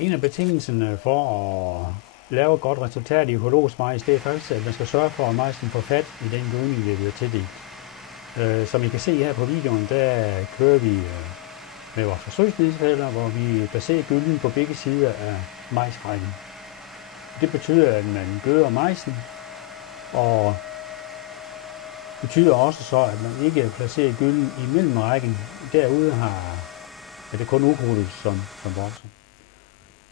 En af betingelserne for at lave et godt resultat i økologisk majs, det er faktisk, at man skal sørge for, at majsen får fat i den gødning, vi vil tildele. Som I kan se her på videoen, der kører vi med vores forsøgsnedfælder, hvor vi baserer gylden på begge sider af majsrækken. Det betyder, at man gøder majsen, og betyder også så, at man ikke placerer gylden imellem rækken. Derude er det kun ukrudtet, som vokser.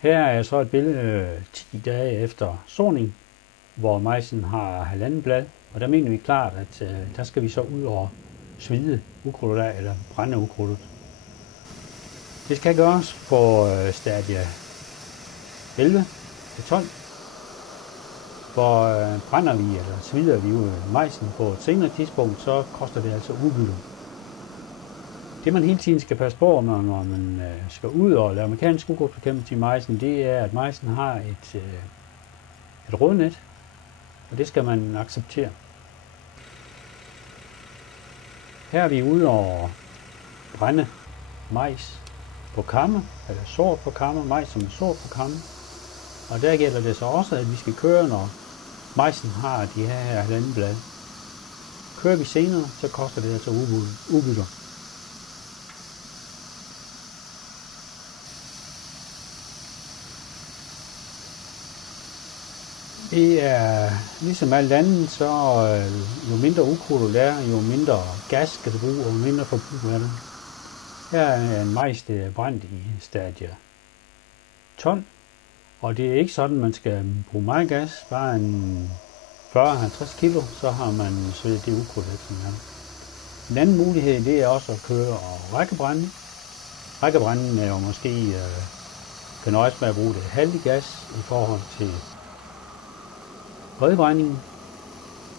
Her er så et billede 10 dage efter såning, hvor majsen har 1,5 blad, og der mener vi klart, at der skal vi så ud og svide ukrudtet af, eller brænde ukrudtet. Det skal gøres på stadie 11 til 12, hvor brænder vi eller svider vi ud majsen på et senere tidspunkt, så koster det altså udbytte. Det man hele tiden skal passe på, når man skal ud og lave mekanisk ukrudtsbekæmpelse i majsen, det er, at majsen har et rodnet, og det skal man acceptere. Her er vi ude og brænde majs på kamme, eller sort på kamme, majs som er sort på kamme. Og der gælder det så også, at vi skal køre, når majsen har de her 1,5 blad. Kører vi senere, så koster det altså udbytter. Det er ligesom alt andet, så jo mindre ukrudt det er, jo mindre gas skal du bruge, og jo mindre forbrug er det. Her er en majs, der er brændt i stadie 12, og det er ikke sådan, man skal bruge meget gas, bare en 40-50 kilo, så har man svedet det ukrudt efter den. En anden mulighed, det er også at køre og rækkebrænde. Rækkebrænden er jo måske kan nøjes med at bruge det halve gas i forhold til bredbrændingen,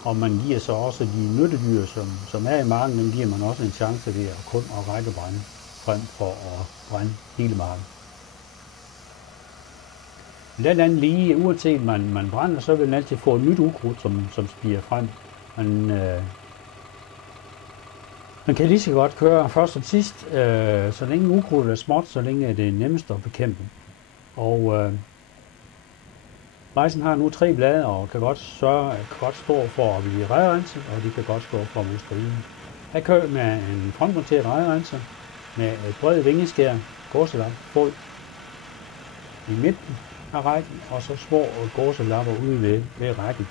og man giver så også de nyttedyr, som er i marken, dem giver man også en chance ved at kun at rækkebrænde, frem for at brænde hele marken. Men det er andet lige, uanset man brænder, så vil man altid få et nyt ukrudt, som spiger frem. Man kan lige så godt køre først og sidst, så længe ukrudtet er småt, så længe er det nemmest at bekæmpe. Og majsen har nu 3 blade og kan godt stå for at blive rejrenset, og de kan godt stå for at blive stridet. Jeg kører med en frontmonteret rejrenser med et bredt vingeskær, gåselap, fod i midten af rækken, og så små gåselapper ude ved rækken.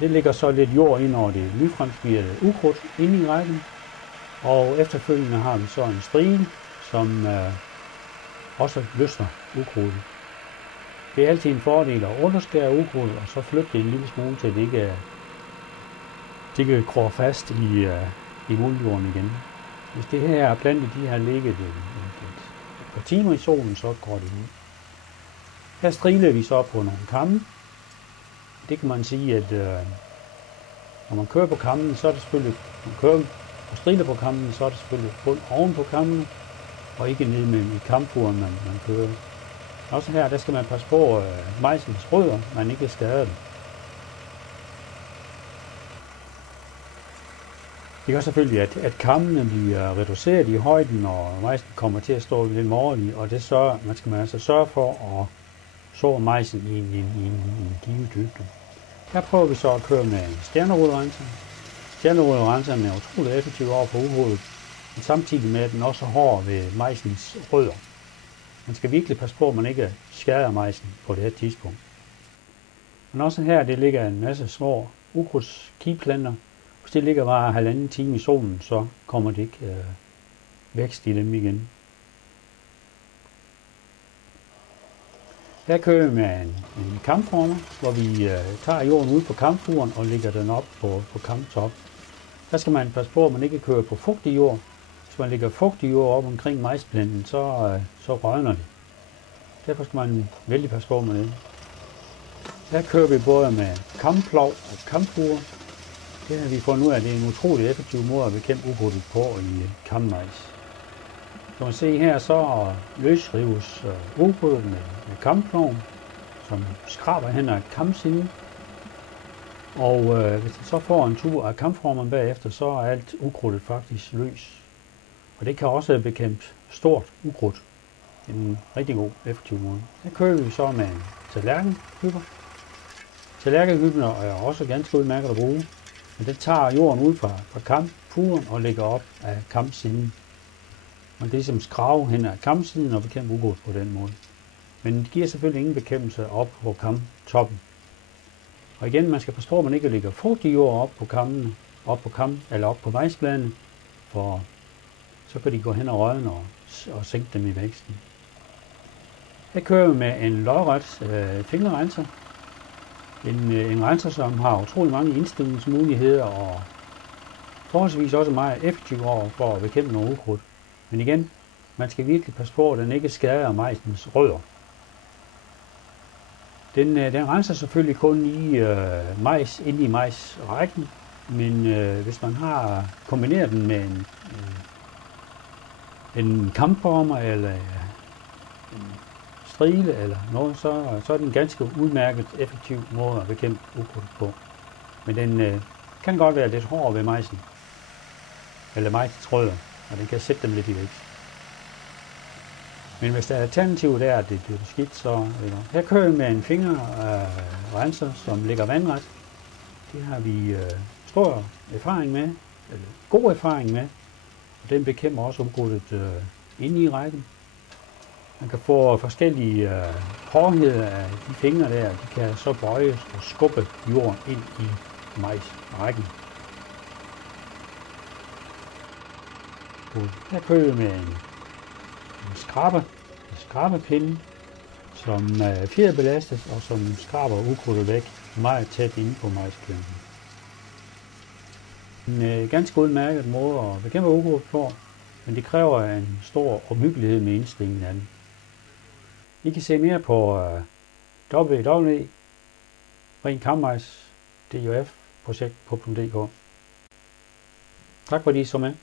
Det ligger så lidt jord ind over det nyfremspirede ukrudt inde i rækken, og efterfølgende har vi så en strige, som også løsner ukrudtet. Det er altid en fordel at underskære ukrudtet, og så flytte det en lille smule, til det ikke gror fast i muldjorden igen. Hvis det her er plantet, de har ligget et par timer i solen, så går det ud. Her striler vi så på nogle kamme. Det kan man sige, at når man kører på kammen, så er det selvfølgelig, når man kører og striler på kammen, så er det selvfølgelig bund oven på kammen, og ikke ned med kamfuren, man kører. Også her, der skal man passe på majsens rødder, man ikke skader dem. Det gør selvfølgelig, at kammene bliver reduceret i højden, og majsen kommer til at stå lidt morgerlig, og det skal man altså sørge for at så majsen i en givet dybde. Her prøver vi så at køre med en stjerneroderenser. Stjerneroderenseren er utrolig effektiv over for ukrudet, men samtidig med, at den også er hård ved majsens rødder. Man skal virkelig passe på, at man ikke skader majsen på det her tidspunkt. Men også her, det ligger en masse små ukrudtskigplanter. Hvis det ligger bare 1,5 time i solen, så kommer det ikke vækst i dem igen. Her kører vi med en kamformer, hvor vi tager jorden ud på kamfuren og lægger den op på kamtop. Der skal man passe på, at man ikke kører på fugtig jord. Hvis man lægger fugtig jord op omkring majsplanten, så rødner det. Derfor skal man vældig passe på med det. Her kører vi både med kamplov og kampfure. Det har vi fundet ud af, at det er en utrolig effektiv måde at bekæmpe ukrudtet på i kammajs. Som man se her, så løsrives ukrudtet med kamploven, som skraber hen ad kamsiden. Og hvis den så får en tur af kampformeren bagefter, så er alt ukrudtet faktisk løs. Og det kan også bekæmpe stort ukrudt. en rigtig god, effektiv måde. Her kører vi så med en tallerkenhypper. Tallerkenhypperne er også ganske udmærket at bruge, men det tager jorden ud fra kampuren og lægger op af kampsiden. Man kan ligesom skrave hen ad kampsiden og bekæmpe ukrudt på den måde. Men det giver selvfølgelig ingen bekæmpelse op på kamtoppen. Og igen, man skal passe på, at man ikke lægger fugtig jord op på kammene, eller op på majsbladene, for så kan de gå hen og rådne og sænke dem i væksten. Her kører vi med en lodret fingerrenser. En renser, som har utrolig mange indstillingsmuligheder og forholdsvis også meget effektiv over for at bekæmpe noget ukrudt. Men igen, man skal virkelig passe på, at den ikke skader majsens rødder. Den renser selvfølgelig kun i majs, inde i majsrækken, men hvis man har kombineret den med en kampformer eller en strile eller noget, så er den ganske udmærket effektiv måde at bekæmpe ukrudt på. Men den kan godt være lidt hård ved majsen, eller majsens rødder, og den kan sætte dem lidt i vækst. Men hvis der er alternativet der, at det bliver skidt, så her kører vi med en fingerrenser, som ligger vandret. Det har vi stor erfaring med, eller god erfaring med, og den bekæmper også ukrudtet inde i rækken. Man kan få forskellige hårdheder af de fingre der, de kan så bøjes og skubbe jorden ind i majsrækken. Her kører vi med en skrabepinde, som er fjerbelastet og som skraber ukrudtet væk meget tæt inde på majsplanten. En ganske udmærket måde at bekæmpe ukrudt på, men det kræver en stor omhyggelighed med indstillingen af den. I kan se mere på www.renkammejs.duf-projekt.dk. Tak fordi I så med.